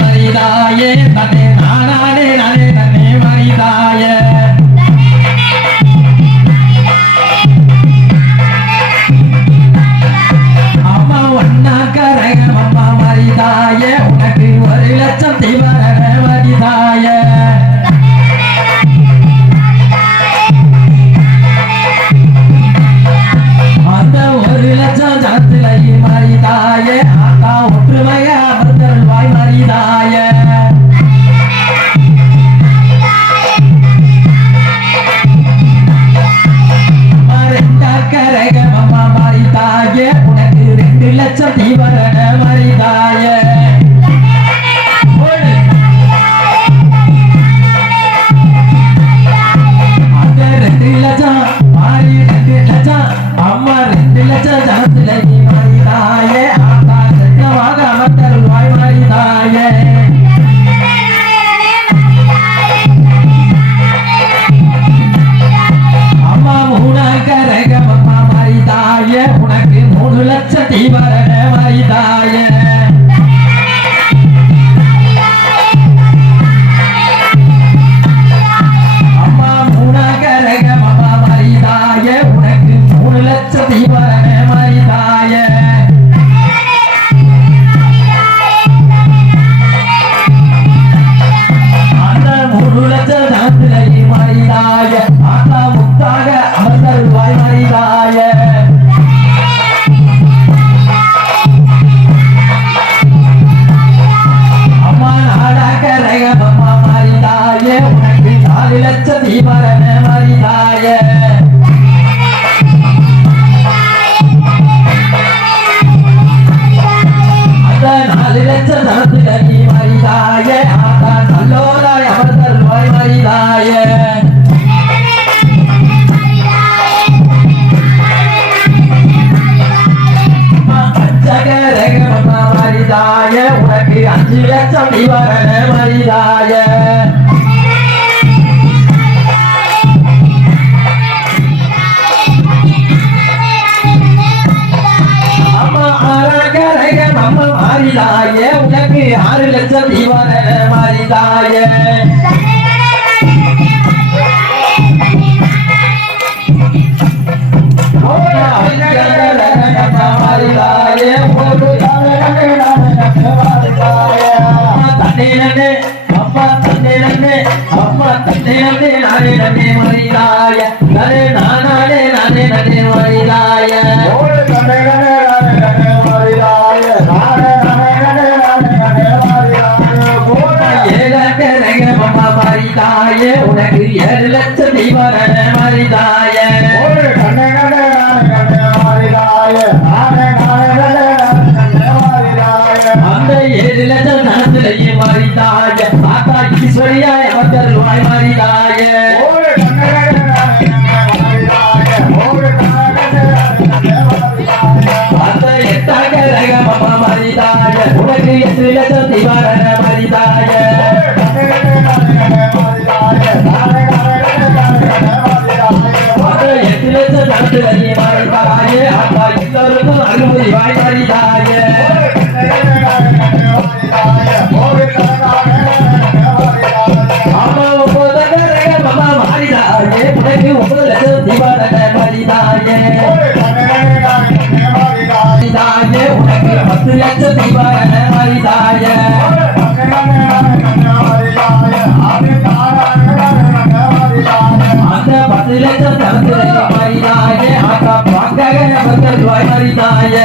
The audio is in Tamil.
மரிதாயே தன்னே நானே நானே தன்னே மரிதாயே அம்மா ஒன்னா கரகம் அம்மா மரிதாயே உனக்கு 1,00,000 தீவர மரிதாயே அந்த 1,00,000 ஜனத்திலையும் மரிதாயே ஆத்தா ஒற்றுமைய அமர்ந்தருள்வாய் மரிதாயே கரகம் அம்மா மரிதாயே உனக்கு 2,00,000 தீவரண மரிதாயே அந்த 2,00,000 மாறி 2,00,000 அம்மா 2,00,000 ஜனத்திலே மரிதாயே ஆத்தா சட்டமாக அமர்ந்தருள்வாய் மரிதாயே அம்மா மூணா கரகம் அம்மா மரிதாயே உனக்கு 3,00,000 தீவரண மரிதாயே அம்மா மூணா கரகம் அம்மா மரிதாயே உனக்கு 3,00,000 தீவரண மரிதாயே அந்த 3,00,000 ஜனத்திலே மரிதாயே ஆத்தா முத்தாக அமர்ந்தருள்வாய் மரிதாயே அம்மா நாடா கரகம் அம்மா மரிதாயே உனக்கு 4,00,000 தீவரண மரிதாயே அந்த 4,00,000 ஜனத்திலே மரிதாயே ஆத்தா நல்லோராய் அமர்ந்தருள்வாய் மரிதாயே மரிதாயே உனக்கு 5,00,000 தீவரண மரிதாயே அம்மா அரகரகம் அம்மா மரிதாயே உனக்கு 6,00,000 தீவரண மரிதாயே மரிதாயே தன்னே அம்மா தன்னே அம்மா தன்னே நானே நன்னே மரிதாயே நானே நானே நானே நன்னே மரிதாயே அம்மா மரிதாயே உனக்கு 7,00,000 தீவரண மரிதாயே அந்த 7,00,000 ஜனத்திலே மரிதாயே ஆத்தா ஈஸ்வரியாய் அமர்ந்தருள்வாய் மரிதாயே அந்த 8 கரகம் அம்மா மரிதாயே உனக்கு 8,00,000 தீவரண மரிதாயே அந்த 8,00,000 ஜனத்திலே மரிதாயே ஆத்தா எல்லோருக்கும் அனுமதிவாய் மரிதாயே அம்மா 9 கரகம் அம்மா மரிதாயே உனக்கு 9,00,000 தீவரண மரிதாயே மரிதாயே உனக்கு 10,00,000 தீவரண மரிதாயே அந்த 10,00,000 தனத்திலே மரிதாயே ஆத்தா பாங்கக அமர்ந்தருள்வாய் மரிதாயே